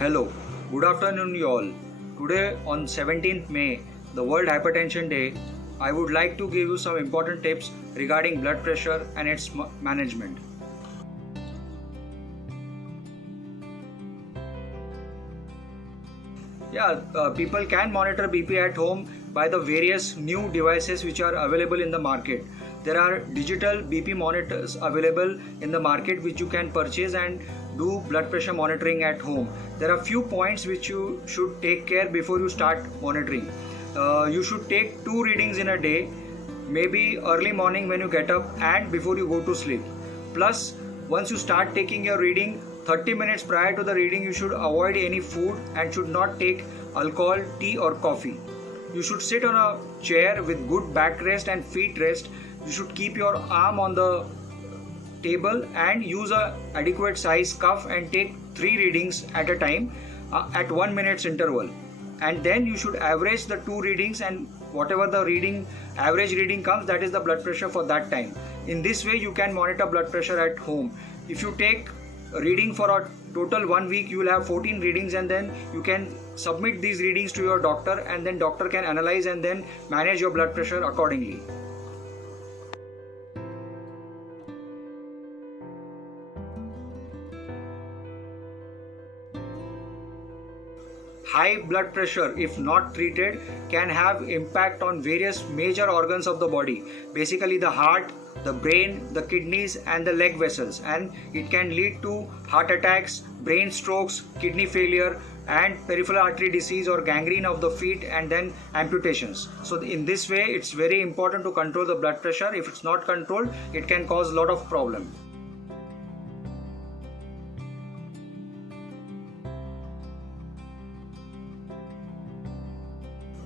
Hello, good afternoon, you all. Today, on 17th May, the World Hypertension Day, I would like to give you some important tips regarding blood pressure and its management. People can monitor BP at home by the various new devices which are available in the market. There are digital BP monitors available in the market which you can purchase and do blood pressure monitoring at home. There are few points which you should take care before you start monitoring. You should take 2 readings in a day, maybe early morning when you get up and before you go to sleep. Plus, once you start taking your reading, 30 minutes prior to the reading you should avoid any food and should not take alcohol, tea or coffee. You should sit on a chair with good backrest and feet rest. You should keep your arm on the table and use a adequate size cuff and take 3 readings at a time at 1 minute's interval. And then you should average the 2 readings, and whatever the average reading comes, that is the blood pressure for that time. In this way you can monitor blood pressure at home. If you take a reading for a total 1 week, you will have 14 readings, and then you can submit these readings to your doctor, and then doctor can analyze and then manage your blood pressure accordingly. High blood pressure, if not treated, can have impact on various major organs of the body, basically the heart, the brain, the kidneys and the leg vessels, and it can lead to heart attacks, brain strokes, kidney failure and peripheral artery disease or gangrene of the feet, and then amputations. So in this way it's very important to control the blood pressure. If it's not controlled, it can cause a lot of problem.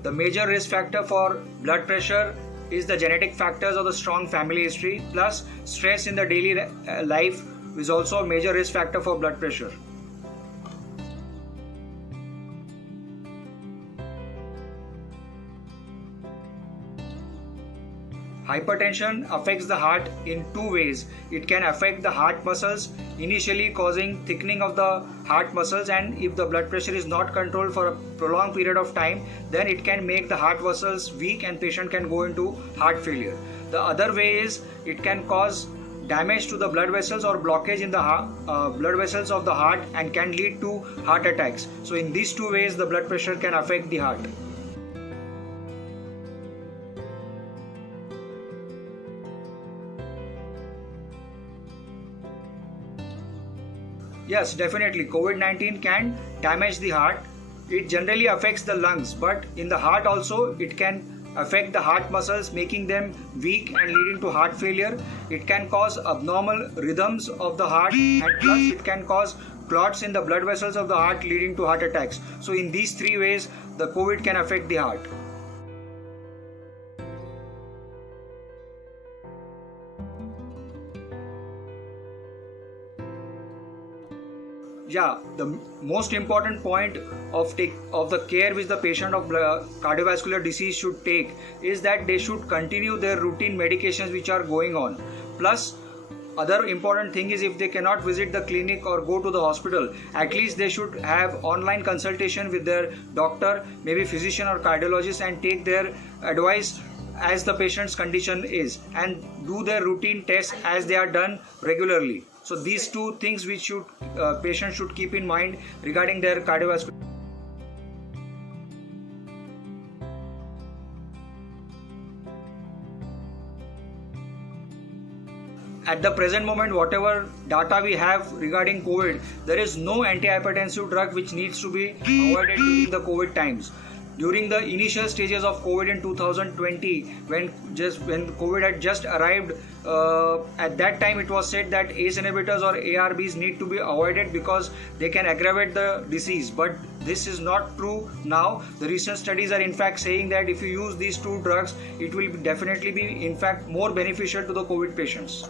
The major risk factor for blood pressure is the genetic factors of the strong family history, plus stress in the daily life is also a major risk factor for blood pressure. Hypertension affects the heart in 2 ways. It can affect the heart muscles, initially causing thickening of the heart muscles, and if the blood pressure is not controlled for a prolonged period of time, then it can make the heart muscles weak and patient can go into heart failure. The other way is it can cause damage to the blood vessels or blockage in the blood vessels of the heart and can lead to heart attacks. So in these 2 ways the blood pressure can affect the heart. Yes, definitely. COVID-19 can damage the heart. It generally affects the lungs, but in the heart also it can affect the heart muscles, making them weak and leading to heart failure. It can cause abnormal rhythms of the heart, and plus it can cause clots in the blood vessels of the heart, leading to heart attacks. So in these 3 ways the COVID can affect the heart. The most important point of the care which the patient of cardiovascular disease should take is that they should continue their routine medications which are going on. Plus, other important thing is if they cannot visit the clinic or go to the hospital, at least they should have online consultation with their doctor, maybe physician or cardiologist, and take their advice as the patient's condition is, and do their routine tests as they are done regularly. So these 2 things which patients should keep in mind regarding their cardiovascular. At the present moment, whatever data we have regarding COVID, there is no antihypertensive drug which needs to be avoided during the COVID times. During the initial stages of COVID in 2020, when COVID had just arrived, at that time it was said that ACE inhibitors or ARBs need to be avoided because they can aggravate the disease. But this is not true now. The recent studies are in fact saying that if you use these 2 drugs, it will definitely be in fact more beneficial to the COVID patients.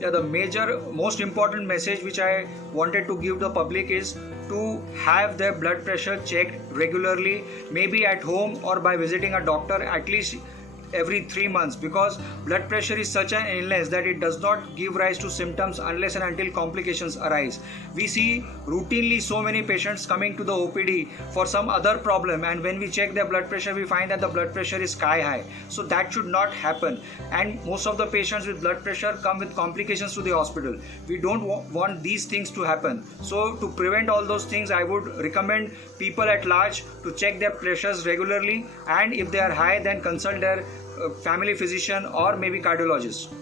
The most important message which I wanted to give the public is to have their blood pressure checked regularly, maybe at home or by visiting a doctor at least every 3 months, because blood pressure is such an illness that it does not give rise to symptoms unless and until complications arise. We see routinely so many patients coming to the OPD for some other problem, and when we check their blood pressure we find that the blood pressure is sky high. So that should not happen, and most of the patients with blood pressure come with complications to the hospital. We don't want these things to happen. So to prevent all those things, I would recommend people at large to check their pressures regularly, and if they are high then consult their family physician or maybe cardiologist.